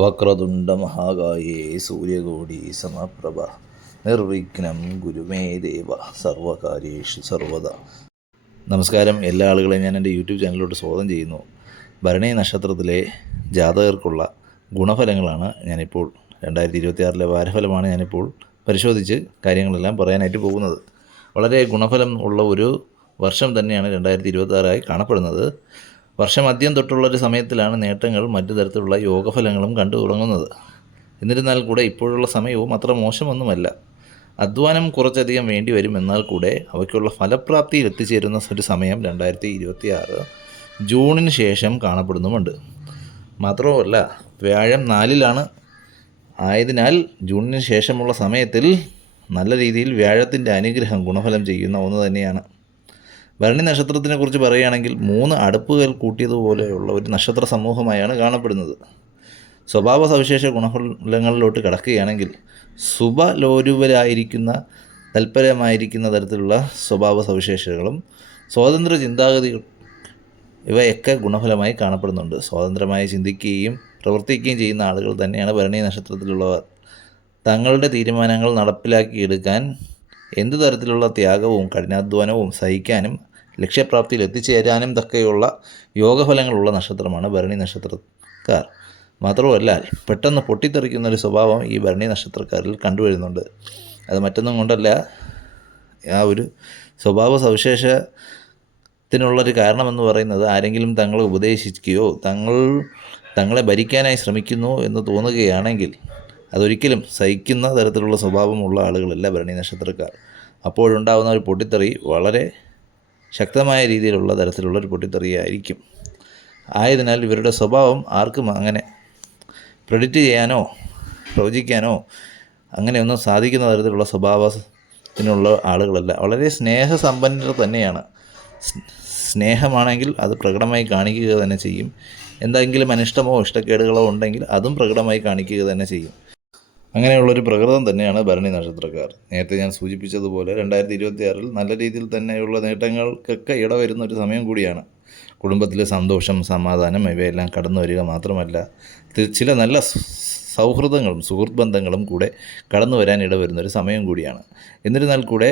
വക്രതുണ്ടമഹാകായേ സൂര്യകോടി സമപ്രഭ നിർവിഘ്നം ഗുരുമേ ദേവ സർവകാര്യേഷു സർവദ. നമസ്കാരം. എല്ലാ ആളുകളെയും ഞാൻ എൻ്റെ യൂട്യൂബ് ചാനലിലോട്ട് സ്വാഗതം ചെയ്യുന്നു. ഭരണി നക്ഷത്രത്തിലെ ജാതകർക്കുള്ള ഗുണഫലങ്ങളാണ് ഞാനിപ്പോൾ 2026 വാരഫലമാണ് ഞാനിപ്പോൾ പരിശോധിച്ച് കാര്യങ്ങളെല്ലാം പറയാനായിട്ട് പോകുന്നത്. വളരെ ഗുണഫലം ഉള്ള ഒരു വർഷം തന്നെയാണ് 2026 കാണപ്പെടുന്നത്. വർഷമദ്യം തൊട്ടുള്ളൊരു സമയത്തിലാണ് നേട്ടങ്ങൾ മറ്റു തരത്തിലുള്ള യോഗഫലങ്ങളും കണ്ടു തുടങ്ങുന്നത്. എന്നിരുന്നാൽ കൂടെ ഇപ്പോഴുള്ള സമയവും അത്ര മോശമൊന്നുമല്ല. അധ്വാനം കുറച്ചധികം വേണ്ടി വരും. എന്നാൽ കൂടെ അവയ്ക്കുള്ള ഫലപ്രാപ്തിയിൽ എത്തിച്ചേരുന്ന ഒരു സമയം 2026 ജൂണിന് ശേഷം കാണപ്പെടുന്നുമുണ്ട്. മാത്രവുമല്ല, വ്യാഴം 4-ലാണ് ആയതിനാൽ ജൂണിന് ശേഷമുള്ള സമയത്തിൽ നല്ല രീതിയിൽ വ്യാഴത്തിൻ്റെ അനുഗ്രഹം ഗുണഫലം ചെയ്യുന്ന ഒന്ന് തന്നെയാണ്. ഭരണി നക്ഷത്രത്തിനെ കുറിച്ച് പറയുകയാണെങ്കിൽ 3 അടുപ്പുകൾ കൂട്ടിയതുപോലെയുള്ള ഒരു നക്ഷത്ര സമൂഹമായാണ് കാണപ്പെടുന്നത്. സ്വഭാവ സവിശേഷ ഗുണഫലങ്ങളിലോട്ട് കടക്കുകയാണെങ്കിൽ ശുഭലോലുപരായിരിക്കുന്ന തൽപരമായിരിക്കുന്ന തരത്തിലുള്ള സ്വഭാവ സവിശേഷതകളും സ്വതന്ത്ര ചിന്താഗതികൾ ഇവയൊക്കെ ഗുണഫലമായി കാണപ്പെടുന്നുണ്ട്. സ്വതന്ത്രമായി ചിന്തിക്കുകയും പ്രവർത്തിക്കുകയും ചെയ്യുന്ന ആളുകൾ തന്നെയാണ് ഭരണി നക്ഷത്രത്തിലുള്ളവർ. തങ്ങളുടെ തീരുമാനങ്ങൾ നടപ്പിലാക്കിയെടുക്കാൻ എന്ത് തരത്തിലുള്ള ത്യാഗവും കഠിനാധ്വാനവും സഹിക്കാനും ലക്ഷ്യപ്രാപ്തിയിൽ എത്തിച്ചേരാനും തക്കെയുള്ള യോഗഫലങ്ങളുള്ള നക്ഷത്രമാണ് ഭരണി നക്ഷത്രക്കാർ. മാത്രമല്ല, പെട്ടെന്ന് പൊട്ടിത്തെറിക്കുന്നൊരു സ്വഭാവം ഈ ഭരണി നക്ഷത്രക്കാരിൽ കണ്ടുവരുന്നുണ്ട്. അത് മറ്റൊന്നും കൊണ്ടല്ല, ആ ഒരു സ്വഭാവ സവിശേഷത്തിനുള്ളൊരു കാരണമെന്ന് പറയുന്നത് ആരെങ്കിലും തങ്ങളെ ഉപദേശിക്കുകയോ തങ്ങളെ ഭരിക്കാനായി ശ്രമിക്കുന്നു എന്ന് തോന്നുകയാണെങ്കിൽ അതൊരിക്കലും സഹിക്കുന്ന തരത്തിലുള്ള സ്വഭാവമുള്ള ആളുകളല്ല ഭരണി നക്ഷത്രക്കാർ. അപ്പോഴുണ്ടാകുന്ന ഒരു പൊട്ടിത്തെറി വളരെ ശക്തമായ രീതിയിലുള്ള തരത്തിലുള്ളൊരു പൊട്ടിത്തെറിയായിരിക്കും. ആയതിനാൽ ഇവരുടെ സ്വഭാവം ആർക്കും അങ്ങനെ പ്രെഡിക്റ്റ് ചെയ്യാനോ പ്രവചിക്കാനോ അങ്ങനെയൊന്നും സാധിക്കുന്ന തരത്തിലുള്ള സ്വഭാവത്തിനുള്ള ആളുകളല്ല. വളരെ സ്നേഹസമ്പന്നർ തന്നെയാണ്. സ്നേഹമാണെങ്കിൽ അത് പ്രകടമായി കാണിക്കുക തന്നെ ചെയ്യും. എന്തെങ്കിലും അനിഷ്ടമോ ഇഷ്ടക്കേടുകളോ ഉണ്ടെങ്കിൽ അതും പ്രകടമായി കാണിക്കുക തന്നെ ചെയ്യും. അങ്ങനെയുള്ളൊരു പ്രകൃതം തന്നെയാണ് ഭരണി നക്ഷത്രക്കാർ. നേരത്തെ ഞാൻ സൂചിപ്പിച്ചതുപോലെ 2026 നല്ല രീതിയിൽ തന്നെയുള്ള നേട്ടങ്ങൾക്കൊക്കെ ഇടവരുന്ന ഒരു സമയം കൂടിയാണ്. കുടുംബത്തിലെ സന്തോഷം, സമാധാനം ഇവയെല്ലാം കടന്നു വരിക മാത്രമല്ല, ചില നല്ല സൗഹൃദങ്ങളും സുഹൃത്ത് ബന്ധങ്ങളും കൂടെ കടന്നു വരാൻ ഇടവരുന്നൊരു സമയം കൂടിയാണ്. എന്നിരുന്നാൽ കൂടെ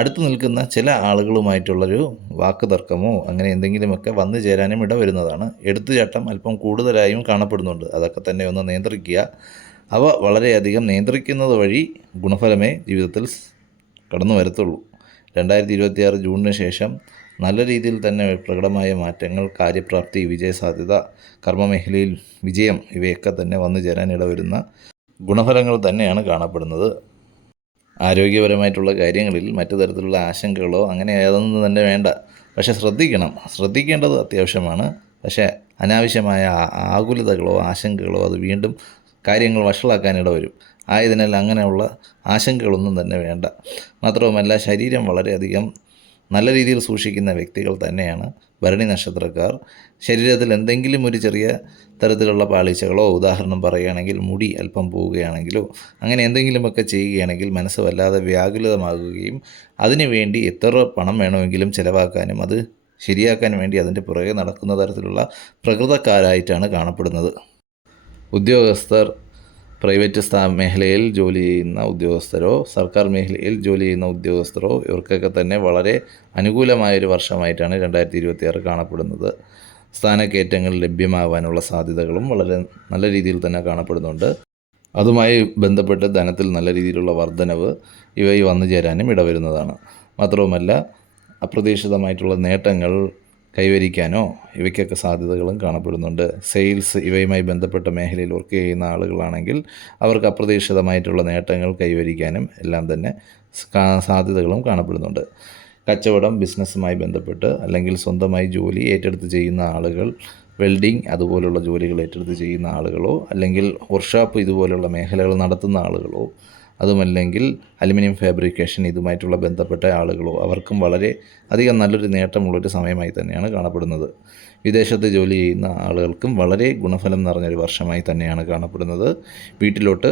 അടുത്ത് നിൽക്കുന്ന ചില ആളുകളുമായിട്ടുള്ളൊരു വാക്ക് തർക്കമോ അങ്ങനെ എന്തെങ്കിലുമൊക്കെ വന്നു ചേരാനും ഇടവരുന്നതാണ്. എടുത്തുചാട്ടം അല്പം കൂടുതലായും കാണപ്പെടുന്നുണ്ട്. അതൊക്കെ തന്നെ ഒന്ന് നിയന്ത്രിക്കുക. അവ വളരെയധികം നിയന്ത്രിക്കുന്നത് വഴി ഗുണഫലമേ ജീവിതത്തിൽ കടന്നു വരത്തുള്ളൂ. 2026 ജൂണിന് ശേഷം നല്ല രീതിയിൽ തന്നെ പ്രകടമായ മാറ്റങ്ങൾ, കാര്യപ്രാപ്തി, വിജയസാധ്യത, കർമ്മമേഖലയിൽ വിജയം ഇവയൊക്കെ തന്നെ വന്നു ചേരാൻ ഇടവരുന്ന ഗുണഫലങ്ങൾ തന്നെയാണ് കാണപ്പെടുന്നത്. ആരോഗ്യപരമായിട്ടുള്ള കാര്യങ്ങളിൽ മറ്റു തരത്തിലുള്ള ആശങ്കകളോ അങ്ങനെ ഏതൊന്നും തന്നെ വേണ്ട. പക്ഷേ ശ്രദ്ധിക്കേണ്ടത് അത്യാവശ്യമാണ്. പക്ഷേ അനാവശ്യമായ ആകുലതകളോ ആശങ്കകളോ അത് വീണ്ടും കാര്യങ്ങൾ വഷളാക്കാനിട വരും. ആയതിനാൽ അങ്ങനെയുള്ള ആശങ്കകളൊന്നും തന്നെ വേണ്ട. മാത്രവുമല്ല, ശരീരം വളരെയധികം നല്ല രീതിയിൽ സൂക്ഷിക്കുന്ന വ്യക്തികൾ തന്നെയാണ് ഭരണി നക്ഷത്രക്കാർ. ശരീരത്തിൽ എന്തെങ്കിലും ഒരു ചെറിയ തരത്തിലുള്ള പാളിച്ചകളോ, ഉദാഹരണം പറയുകയാണെങ്കിൽ മുടി അല്പം പോവുകയാണെങ്കിലോ അങ്ങനെ എന്തെങ്കിലുമൊക്കെ ചെയ്യുകയാണെങ്കിൽ മനസ്സ് വല്ലാതെ വ്യാകുലമാകുകയും അതിനുവേണ്ടി എത്ര പണം വേണമെങ്കിലും ചിലവാക്കാനും അത് ശരിയാക്കാൻ വേണ്ടി അതിൻ്റെ പുറകെ നടക്കുന്ന തരത്തിലുള്ള പ്രകൃതക്കാരായിട്ടാണ് കാണപ്പെടുന്നത്. ഉദ്യോഗസ്ഥർ, പ്രൈവറ്റ് മേഖലയിൽ ജോലി ചെയ്യുന്ന ഉദ്യോഗസ്ഥരോ സർക്കാർ മേഖലയിൽ ജോലി ചെയ്യുന്ന ഉദ്യോഗസ്ഥരോ ഇവർക്കൊക്കെ തന്നെ വളരെ അനുകൂലമായൊരു വർഷമായിട്ടാണ് 2026 കാണപ്പെടുന്നത്. സ്ഥാനക്കയറ്റങ്ങൾ ലഭ്യമാവാനുള്ള സാധ്യതകളും വളരെ നല്ല രീതിയിൽ തന്നെ കാണപ്പെടുന്നുണ്ട്. അതുമായി ബന്ധപ്പെട്ട് ധനത്തിൽ നല്ല രീതിയിലുള്ള വർധനവ് ഇവയിൽ വന്നു ചേരാനും ഇടവരുന്നതാണ്. മാത്രവുമല്ല, അപ്രതീക്ഷിതമായിട്ടുള്ള നേട്ടങ്ങൾ കൈവരിക്കാനോ ഇവയ്ക്കൊക്കെ സാധ്യതകളും കാണപ്പെടുന്നുണ്ട്. സെയിൽസ് ഇവയുമായി ബന്ധപ്പെട്ട മേഖലയിൽ വർക്ക് ചെയ്യുന്ന ആളുകളാണെങ്കിൽ അവർക്ക് അപ്രതീക്ഷിതമായിട്ടുള്ള നേട്ടങ്ങൾ കൈവരിക്കാനും എല്ലാം തന്നെ സാധ്യതകളും കാണപ്പെടുന്നുണ്ട്. കച്ചവടം, ബിസിനസ്സുമായി ബന്ധപ്പെട്ട് അല്ലെങ്കിൽ സ്വന്തമായി ജോലി ഏറ്റെടുത്ത് ചെയ്യുന്ന ആളുകൾ, വെൽഡിംഗ് അതുപോലുള്ള ജോലികൾ ഏറ്റെടുത്ത് ചെയ്യുന്ന ആളുകളോ അല്ലെങ്കിൽ വർക്ക്ഷോപ്പ് ഇതുപോലുള്ള മേഖലകൾ നടത്തുന്ന ആളുകളോ അതുമല്ലെങ്കിൽ അലുമിനിയം ഫാബ്രിക്കേഷൻ ഇതുമായിട്ടുള്ള ബന്ധപ്പെട്ട ആളുകളോ അവർക്കും വളരെ അധികം നല്ലൊരു നേട്ടമുള്ളൊരു സമയമായി തന്നെയാണ് കാണപ്പെടുന്നത്. വിദേശത്ത് ജോലി ചെയ്യുന്ന ആളുകൾക്കും വളരെ ഗുണഫലം നിറഞ്ഞൊരു വർഷമായി തന്നെയാണ് കാണപ്പെടുന്നത്. വീട്ടിലോട്ട്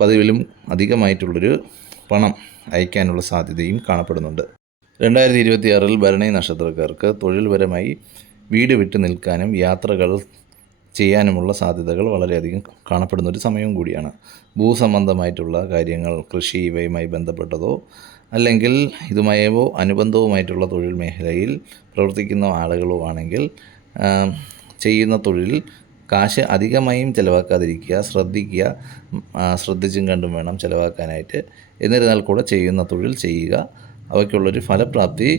പതിവിലും അധികമായിട്ടുള്ളൊരു പണം അയക്കാനുള്ള സാധ്യതയും കാണപ്പെടുന്നുണ്ട്. 2026 ഭരണി നക്ഷത്രക്കാർക്ക് തൊഴിൽപരമായി വീട് വിട്ടു നിൽക്കാനും യാത്രകൾ ചെയ്യാനുമുള്ള സാധ്യതകൾ വളരെയധികം കാണപ്പെടുന്ന ഒരു സമയവും കൂടിയാണ്. ഭൂസംബന്ധമായിട്ടുള്ള കാര്യങ്ങൾ, കൃഷി ഇവയുമായി ബന്ധപ്പെട്ടതോ അല്ലെങ്കിൽ ഇതുമായോ അനുബന്ധവുമായിട്ടുള്ള തൊഴിൽ മേഖലയിൽ പ്രവർത്തിക്കുന്ന ആളുകളോ ആണെങ്കിൽ ചെയ്യുന്ന തൊഴിൽ കാശ് അധികമായും ചിലവാക്കാതിരിക്കുക, ശ്രദ്ധിക്കുക. ശ്രദ്ധിച്ചും കണ്ടും വേണം ചിലവാക്കാനായിട്ട്. എന്നിരുന്നാൽ കൂടെ ചെയ്യുന്ന തൊഴിൽ ചെയ്യുക. അവയ്ക്കുള്ളൊരു ഫലപ്രാപ്തി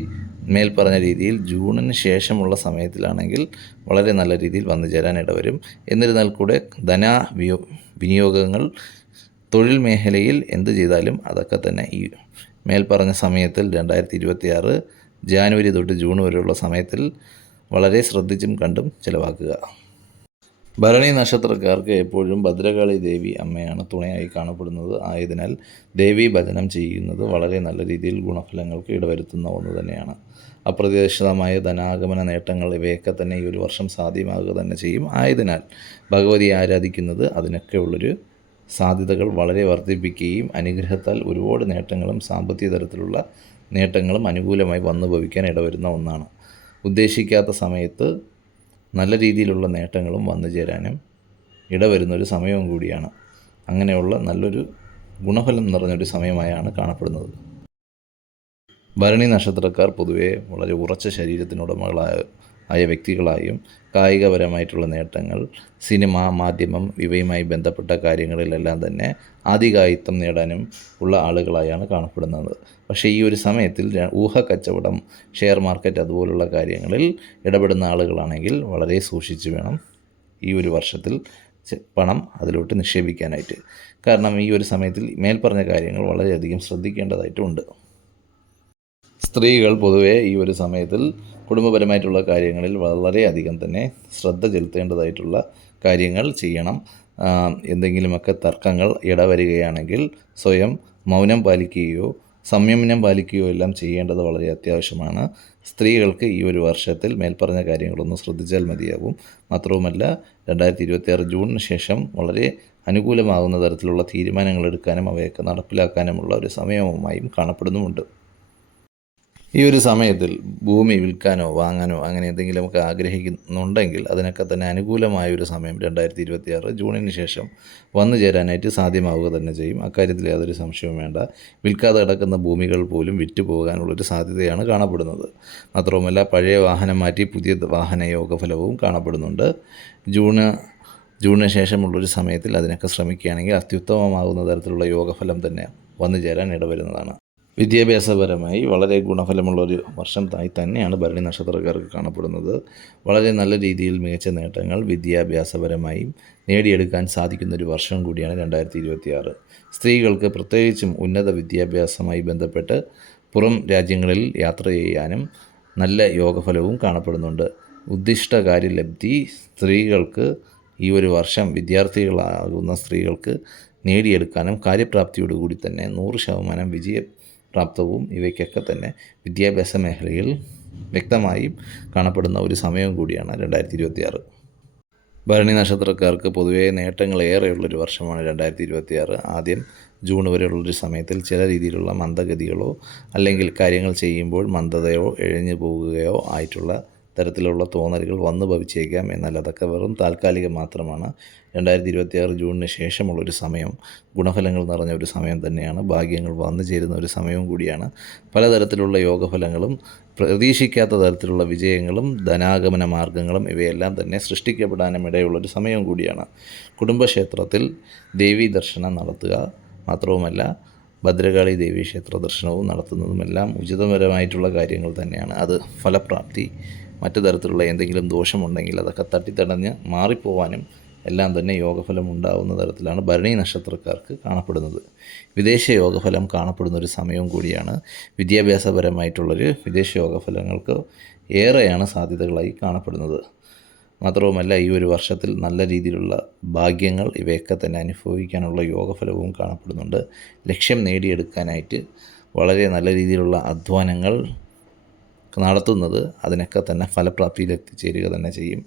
മേൽപ്പറഞ്ഞ രീതിയിൽ ജൂണിന് ശേഷമുള്ള സമയത്തിലാണെങ്കിൽ വളരെ നല്ല രീതിയിൽ വന്നു ചേരാൻ ഇടവരും. എന്നിരുന്നാൽ കൂടെ വിനിയോഗങ്ങൾ തൊഴിൽ മേഖലയിൽ എന്ത് ചെയ്താലും അതൊക്കെ തന്നെ ഈ മേൽപ്പറഞ്ഞ സമയത്തിൽ 2026 ജാനുവരി തൊട്ട് ജൂൺ വരെയുള്ള സമയത്തിൽ വളരെ ശ്രദ്ധിച്ചും കണ്ടും ചിലവാക്കുക. ഭരണി നക്ഷത്രക്കാർക്ക് എപ്പോഴും ഭദ്രകാളി ദേവി അമ്മയാണ് തുണയായി കാണപ്പെടുന്നത്. ആയതിനാൽ ദേവീ ഭജനം ചെയ്യുന്നത് വളരെ നല്ല രീതിയിൽ ഗുണഫലങ്ങൾക്ക് ഇടവരുത്തുന്ന ഒന്ന് തന്നെയാണ്. അപ്രതീക്ഷിതമായ ധനാഗമന നേട്ടങ്ങൾ ഇവയൊക്കെ തന്നെ ഈ ഒരു വർഷം സാധ്യമാകുക തന്നെ ചെയ്യും. ആയതിനാൽ ഭഗവതിയെ ആരാധിക്കുന്നത് അതിനൊക്കെ ഉള്ളൊരു സാധ്യതകൾ വളരെ വർദ്ധിപ്പിക്കുകയും അനുഗ്രഹത്താൽ ഒരുപാട് നേട്ടങ്ങളും സാമ്പത്തിക തരത്തിലുള്ള നേട്ടങ്ങളും അനുകൂലമായി വന്നു ഭവിക്കാൻ ഇടവരുന്ന ഒന്നാണ്. ഉദ്ദേശിക്കാത്ത സമയത്ത് നല്ല രീതിയിലുള്ള നേട്ടങ്ങളും വന്നു ചേരാനും ഇടവരുന്നൊരു സമയവും കൂടിയാണ്. അങ്ങനെയുള്ള നല്ലൊരു ഗുണഫലം നിറഞ്ഞൊരു സമയമായാണ് കാണപ്പെടുന്നത്. ഭരണി നക്ഷത്രക്കാർ പൊതുവെ വളരെ ഉറച്ച ശരീരത്തിനുടമകളായ വ്യക്തികളായും കായികപരമായിട്ടുള്ള നേട്ടങ്ങൾ, സിനിമ, മാധ്യമം ഇവയുമായി ബന്ധപ്പെട്ട കാര്യങ്ങളിലെല്ലാം തന്നെ ആധികാരിത്വം നേടാനും ഉള്ള ആളുകളായാണ് കാണപ്പെടുന്നത്. പക്ഷേ ഈ ഒരു സമയത്തിൽ ഊഹക്കച്ചവടം, ഷെയർ മാർക്കറ്റ് അതുപോലുള്ള കാര്യങ്ങളിൽ ഇടപെടുന്ന ആളുകളാണെങ്കിൽ വളരെ സൂക്ഷിച്ച് വേണം ഈ ഒരു വർഷത്തിൽ പണം അതിലോട്ട് നിക്ഷേപിക്കാനായിട്ട്. കാരണം ഈ ഒരു സമയത്തിൽ മേൽപ്പറഞ്ഞ കാര്യങ്ങൾ വളരെയധികം ശ്രദ്ധിക്കേണ്ടതായിട്ടുമുണ്ട്. സ്ത്രീകൾ പൊതുവേ ഈ ഒരു സമയത്തിൽ കുടുംബപരമായിട്ടുള്ള കാര്യങ്ങളിൽ വളരെയധികം തന്നെ ശ്രദ്ധ ചെലുത്തേണ്ടതായിട്ടുള്ള കാര്യങ്ങൾ ചെയ്യണം. എന്തെങ്കിലുമൊക്കെ തർക്കങ്ങൾ ഇടവരികയാണെങ്കിൽ സ്വയം മൗനം പാലിക്കുകയോ സംയമനം പാലിക്കുകയോ എല്ലാം ചെയ്യേണ്ടത് വളരെ അത്യാവശ്യമാണ്. സ്ത്രീകൾക്ക് ഈ ഒരു വർഷത്തിൽ മേൽപ്പറഞ്ഞ കാര്യങ്ങളൊന്ന് ശ്രദ്ധിച്ചാൽ മതിയാകും. മാത്രവുമല്ല 2026 ജൂണിന് ശേഷം വളരെ അനുകൂലമാകുന്ന തരത്തിലുള്ള തീരുമാനങ്ങൾ എടുക്കാനും അവയൊക്കെ നടപ്പിലാക്കാനുമുള്ള ഒരു സമയവുമായും കാണപ്പെടുന്നുമുണ്ട്. ഈ ഒരു സമയത്തിൽ ഭൂമി വിൽക്കാനോ വാങ്ങാനോ അങ്ങനെ എന്തെങ്കിലുമൊക്കെ ആഗ്രഹിക്കുന്നുണ്ടെങ്കിൽ അതിനൊക്കെ തന്നെ അനുകൂലമായൊരു സമയം 2026 ജൂണിന് ശേഷം വന്നു ചേരാനായിട്ട് സാധ്യമാവുക തന്നെ ചെയ്യും. അക്കാര്യത്തിൽ യാതൊരു സംശയവും വേണ്ട. വിൽക്കാതെ കിടക്കുന്ന ഭൂമികൾ പോലും വിറ്റ് പോകാനുള്ളൊരു സാധ്യതയാണ് കാണപ്പെടുന്നത്. മാത്രവുമല്ല പഴയ വാഹനം മാറ്റി പുതിയ വാഹന യോഗഫലവും കാണപ്പെടുന്നുണ്ട്. ജൂണിന് ശേഷമുള്ളൊരു സമയത്തിൽ അതിനൊക്കെ ശ്രമിക്കുകയാണെങ്കിൽ അത്യുത്തമമാകുന്ന തരത്തിലുള്ള യോഗഫലം തന്നെ വന്നു ചേരാൻ ഇടവരുന്നതാണ്. വിദ്യാഭ്യാസപരമായി വളരെ ഗുണഫലമുള്ളൊരു വർഷമായി തന്നെയാണ് ഭരണി നക്ഷത്രക്കാർക്ക് കാണപ്പെടുന്നത്. വളരെ നല്ല രീതിയിൽ മികച്ച നേട്ടങ്ങൾ വിദ്യാഭ്യാസപരമായും നേടിയെടുക്കാൻ സാധിക്കുന്നൊരു വർഷം കൂടിയാണ് 2026. സ്ത്രീകൾക്ക് പ്രത്യേകിച്ചും ഉന്നത വിദ്യാഭ്യാസവുമായി ബന്ധപ്പെട്ട് പുറം രാജ്യങ്ങളിൽ യാത്ര ചെയ്യാനും നല്ല യോഗഫലവും കാണപ്പെടുന്നുണ്ട്. ഉദ്ദിഷ്ട കാര്യലബ്ധി സ്ത്രീകൾക്ക് ഈ ഒരു വർഷം വിദ്യാർത്ഥികളാകുന്ന സ്ത്രീകൾക്ക് നേടിയെടുക്കാനും കാര്യപ്രാപ്തിയോടുകൂടി തന്നെ 100% വിജയപ്രാപ്തവും ഇവയ്ക്കൊക്കെ തന്നെ വിദ്യാഭ്യാസ മേഖലയിൽ വ്യക്തമായും കാണപ്പെടുന്ന ഒരു സമയവും കൂടിയാണ് 2026. ഭരണി നക്ഷത്രക്കാർക്ക് പൊതുവേ നേട്ടങ്ങളേറെയുള്ളൊരു വർഷമാണ് 2026. ആദ്യം ജൂൺ വരെയുള്ളൊരു സമയത്തിൽ ചില രീതിയിലുള്ള മന്ദഗതികളോ അല്ലെങ്കിൽ കാര്യങ്ങൾ ചെയ്യുമ്പോൾ മന്ദതയോ ഇഴഞ്ഞു പോകുകയോ ആയിട്ടുള്ള തരത്തിലുള്ള തോന്നലുകൾ വന്നു ഭവിച്ചേക്കാം. എന്നാൽ അതൊക്കെ വെറും താൽക്കാലികം മാത്രമാണ്. 2026 ജൂണിന് ശേഷമുള്ളൊരു സമയം ഗുണഫലങ്ങൾ നിറഞ്ഞ ഒരു സമയം തന്നെയാണ്. ഭാഗ്യങ്ങൾ വന്നു ചേരുന്ന ഒരു സമയവും കൂടിയാണ്. പലതരത്തിലുള്ള യോഗഫലങ്ങളും പ്രതീക്ഷിക്കാത്ത തരത്തിലുള്ള വിജയങ്ങളും ധനാഗമന മാർഗങ്ങളും ഇവയെല്ലാം തന്നെ സൃഷ്ടിക്കപ്പെടാനും ഇടയുള്ളൊരു സമയവും കൂടിയാണ്. കുടുംബക്ഷേത്രത്തിൽ ദേവീ ദർശനം നടത്തുക. മാത്രവുമല്ല ഭദ്രകാളി ദേവീ ക്ഷേത്ര ദർശനവും നടത്തുന്നതുമെല്ലാം ഉചിതപരമായിട്ടുള്ള കാര്യങ്ങൾ തന്നെയാണ്. അത് ഫലപ്രാപ്തി, മറ്റു തരത്തിലുള്ള എന്തെങ്കിലും ദോഷമുണ്ടെങ്കിൽ അതൊക്കെ തട്ടിത്തടഞ്ഞ് മാറിപ്പോവാനും എല്ലാം തന്നെ യോഗഫലം ഉണ്ടാകുന്ന തരത്തിലാണ് ഭരണി നക്ഷത്രക്കാർക്ക് കാണപ്പെടുന്നത്. വിദേശ യോഗഫലം കാണപ്പെടുന്ന ഒരു സമയവും കൂടിയാണ്. വിദ്യാഭ്യാസപരമായിട്ടുള്ളൊരു വിദേശ യോഗഫലങ്ങൾക്ക് ഏറെയാണ് സാധ്യതകളായി കാണപ്പെടുന്നത്. മാത്രവുമല്ല ഈ ഒരു വർഷത്തിൽ നല്ല രീതിയിലുള്ള ഭാഗ്യങ്ങൾ ഇവയൊക്കെ തന്നെ അനുഭവിക്കാനുള്ള യോഗഫലവും കാണപ്പെടുന്നുണ്ട്. ലക്ഷ്യം നേടിയെടുക്കാനായിട്ട് വളരെ നല്ല രീതിയിലുള്ള അധ്വാനങ്ങൾ നടത്തുന്നത് അതിനൊക്കെ തന്നെ ഫലപ്രാപ്തിയിൽ എത്തിച്ചേരുക തന്നെ ചെയ്യും.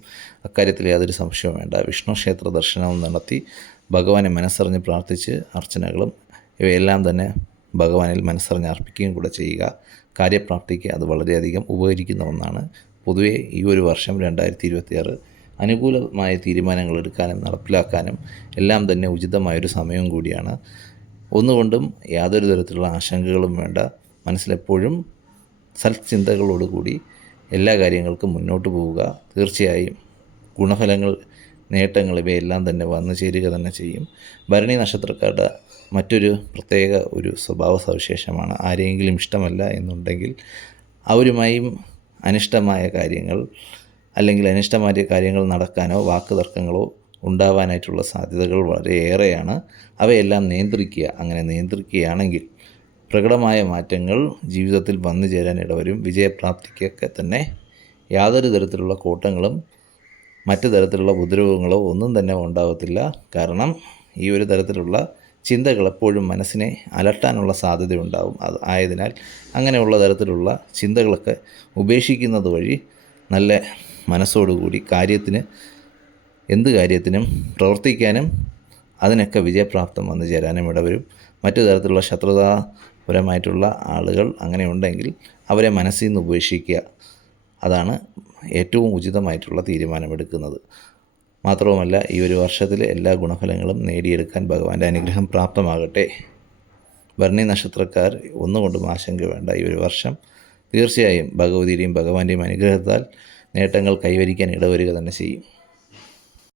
അക്കാര്യത്തിൽ യാതൊരു സംശയവും വേണ്ട. വിഷ്ണു ക്ഷേത്ര ദർശനവും നടത്തി ഭഗവാനെ മനസ്സറിഞ്ഞ് പ്രാർത്ഥിച്ച് അർച്ചനകളും ഇവയെല്ലാം തന്നെ ഭഗവാനിൽ മനസ്സറിഞ്ഞ് അർപ്പിക്കുകയും കൂടെ ചെയ്യുക. കാര്യപ്രാപ്തിക്ക് അത് വളരെയധികം ഉപകരിക്കുന്ന ഒന്നാണ്. പൊതുവേ ഈ ഒരു വർഷം 2026 അനുകൂലമായ തീരുമാനങ്ങൾ എടുക്കാനും നടപ്പിലാക്കാനും എല്ലാം തന്നെ ഉചിതമായൊരു സമയവും കൂടിയാണ്. ഒന്നുകൊണ്ടും യാതൊരു തരത്തിലുള്ള ആശങ്കകളും വേണ്ട. മനസ്സിലെപ്പോഴും സൽചിന്തകളോടുകൂടി എല്ലാ കാര്യങ്ങൾക്കും മുന്നോട്ട് പോവുക. തീർച്ചയായും ഗുണഫലങ്ങൾ, നേട്ടങ്ങൾ ഇവയെല്ലാം തന്നെ വന്നു ചേരുക തന്നെ ചെയ്യും. ഭരണി നക്ഷത്രക്കാരുടെ മറ്റൊരു പ്രത്യേക ഒരു സ്വഭാവ സവിശേഷമാണ്, ആരെങ്കിലും ഇഷ്ടമല്ല എന്നുണ്ടെങ്കിൽ അവരുമായും അനിഷ്ടമായ കാര്യങ്ങൾ അല്ലെങ്കിൽ അനിഷ്ടമായ കാര്യങ്ങൾ നടക്കാനോ വാക്ക് തർക്കങ്ങളോ ഉണ്ടാവാനായിട്ടുള്ള സാധ്യതകൾ വളരെയേറെയാണ്. അവയെല്ലാം നിയന്ത്രിക്കുക. അങ്ങനെ നിയന്ത്രിക്കുകയാണെങ്കിൽ പ്രകടമായ മാറ്റങ്ങൾ ജീവിതത്തിൽ വന്നു ചേരാൻ ഇടവരും. വിജയപ്രാപ്തിക്കൊക്കെ തന്നെ യാതൊരു തരത്തിലുള്ള കോട്ടങ്ങളും മറ്റു തരത്തിലുള്ള ഉപദ്രവങ്ങളോ ഒന്നും തന്നെ ഉണ്ടാകത്തില്ല. കാരണം ഈ ഒരു തരത്തിലുള്ള ചിന്തകൾ എപ്പോഴും മനസ്സിനെ അലട്ടാനുള്ള സാധ്യതയുണ്ടാവും. ആയതിനാൽ അങ്ങനെയുള്ള തരത്തിലുള്ള ചിന്തകളൊക്കെ ഉപേക്ഷിക്കുന്നത് വഴി നല്ല മനസ്സോടുകൂടി എന്ത് കാര്യത്തിനും പ്രവർത്തിക്കാനും അതിനൊക്കെ വിജയപ്രാപ്തം വന്നു ചേരാനും ഇടവരും. മറ്റു തരത്തിലുള്ള ശത്രുതാപരമായിട്ടുള്ള ആളുകൾ അങ്ങനെ ഉണ്ടെങ്കിൽ അവരെ മനസ്സിൽ നിന്ന് ഉപേക്ഷിക്കുക. അതാണ് ഏറ്റവും ഉചിതമായിട്ടുള്ള തീരുമാനമെടുക്കുന്നത്. മാത്രവുമല്ല, ഈ ഒരു വർഷത്തിൽ എല്ലാ ഗുണഫലങ്ങളും നേടിയെടുക്കാൻ ഭഗവാന്റെ അനുഗ്രഹം പ്രാപ്തമാകട്ടെ. ഭരണി നക്ഷത്രക്കാർ ഒന്നുകൊണ്ടും ആശങ്ക വേണ്ട. ഈ ഒരു വർഷം തീർച്ചയായും ഭഗവതിയുടെയും ഭഗവാന്റെയും അനുഗ്രഹത്താൽ നേട്ടങ്ങൾ കൈവരിക്കാൻ ഇടവരിക തന്നെ ചെയ്യും.